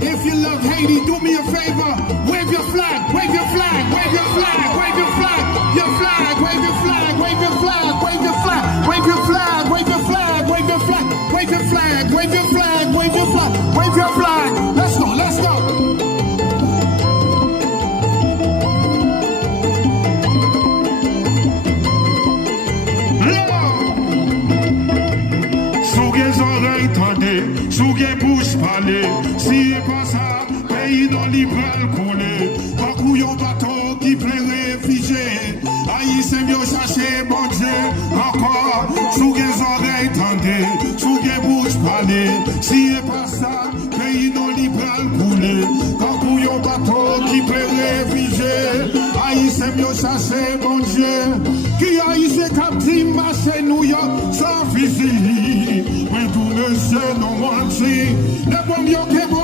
If you love Haiti, do me a favor. Wave your flag, wave your flag, wave your flag, wave your flag, your flag, wave your flag, wave your flag, wave your flag, wave your flag, wave your flag, wave your flag, wave your flag, wave your flag, wave your flag, wave your flag. Let's go, let's go. Sous gen bouche parler, si et pas ça, pays dans l'ibral couler. Bakou yon bateau qui plein réfugié, haïtien yo cherché bon Dieu, encore. Sous gen oreilles tendez, sous gen bouche parler, si et pas ça, pays dans l'ibral couler. Bakou yon bateau qui plein réfugié, haïtien yo cherché bon Dieu, qui haïtien captif marché New York sans fusil. Mais tout le ciel non menti, ne bon mieux que